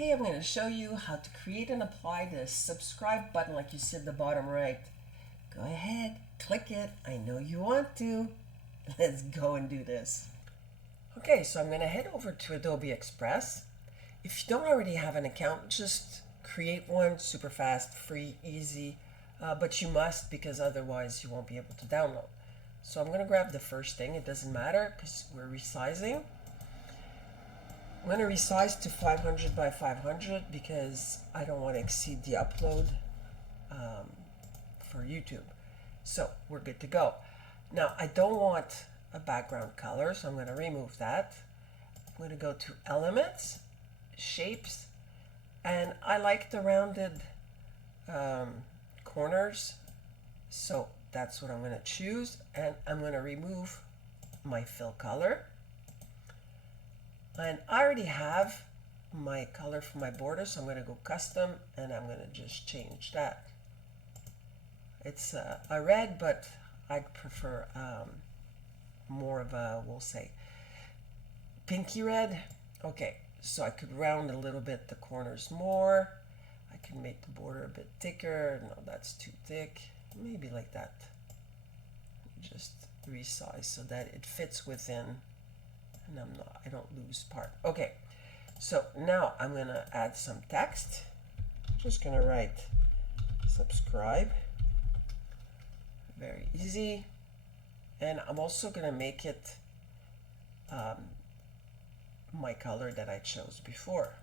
Hey, I'm going to show you how to create and apply the subscribe button like you see at the bottom right. Go ahead, click it. I know you want to. Let's go and do this. Okay, so I'm going to head over to Adobe Express. If you don't already have an account, just create one. Super fast, free, easy. But you must, because otherwise you won't be able to download. So I'm going to grab the first thing. It doesn't matter because we're resizing. I'm going to resize to 500 by 500 because I don't want to exceed the upload for YouTube. So we're good to go. Now I don't want a background color, so I'm going to remove that. I'm going to go to Elements, Shapes, and I like the rounded corners, so that's what I'm going to choose, and I'm going to remove my fill color. And I already have my color for my border, so I'm going to go custom, and I'm going to just change that. It's a red, but I'd prefer more of a, we'll say, pinky red. Okay, so I could round a little bit the corners more. I can make the border a bit thicker. No, that's too thick. Maybe like that. Just resize so that it fits within. And I don't lose part. Okay, so now I'm gonna add some text. Just gonna write subscribe. Very easy. And I'm also gonna make it my color that I chose before,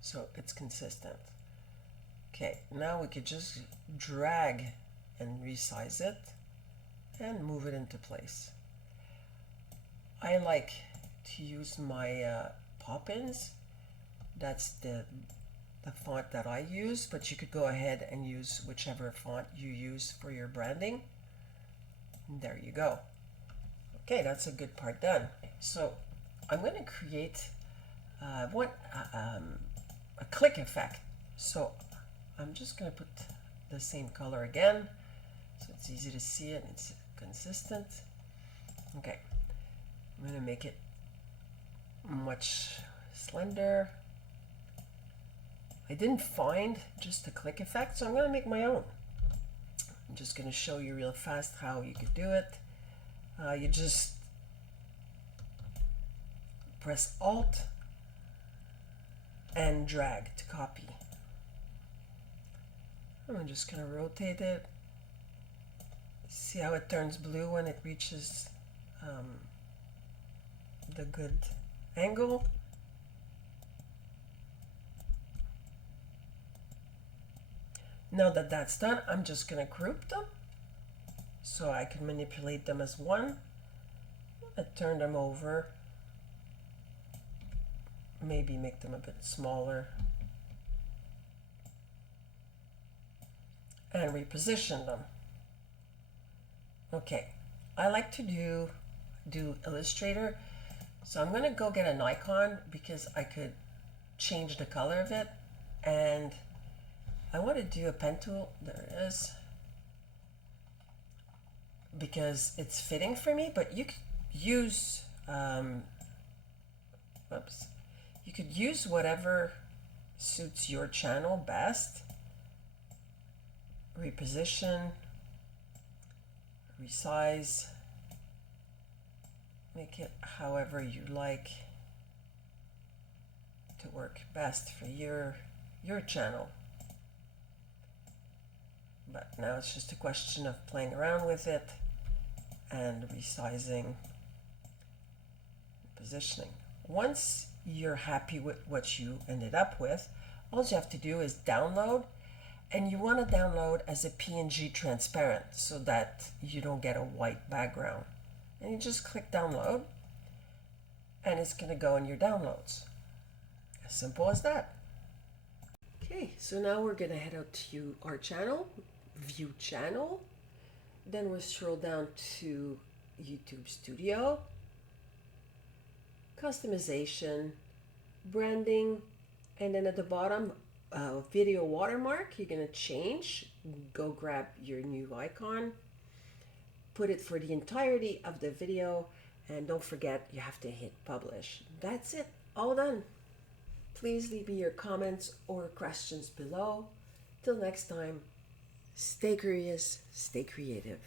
so it's consistent. Okay, now we could just drag and resize it and move it into place. I like to use my Poppins. That's the font that I use, but you could go ahead and use whichever font you use for your branding. And there you go. Okay, that's a good part done. So I'm going to create a click effect. So I'm just going to put the same color again, so it's easy to see it and it's consistent. Okay. I'm going to make it much slender. I didn't find just a click effect, so I'm going to make my own. I'm just going to show you real fast how you could do it. You just press Alt and drag to copy. I'm just going to rotate it. See how it turns blue when it reaches the good angle. Now that that's done, I'm just going to group them so I can manipulate them as one. I turn them over, maybe make them a bit smaller, and reposition them. Okay, I like to do Illustrator. So I'm going to go get an icon because I could change the color of it, and I want to do a pen tool. There it is, because it's fitting for me, but you could use you could use whatever suits your channel best. Reposition, resize, make it however you like to work best for your channel. But now it's just a question of playing around with it and resizing, positioning. Once you're happy with what you ended up with, all you have to do is download, and you want to download as a PNG transparent so that you don't get a white background. And you just click download, and it's going to go in your downloads. As simple as that. Okay, so now we're going to head out to our channel, view channel. Then we'll scroll down to YouTube Studio, customization, branding, and then at the bottom, video watermark. You're going to change. Go grab your new icon, put it for the entirety of the video, and don't forget you have to hit publish. That's it. all done. Please leave me your comments or questions below. Till next time, stay curious, stay creative.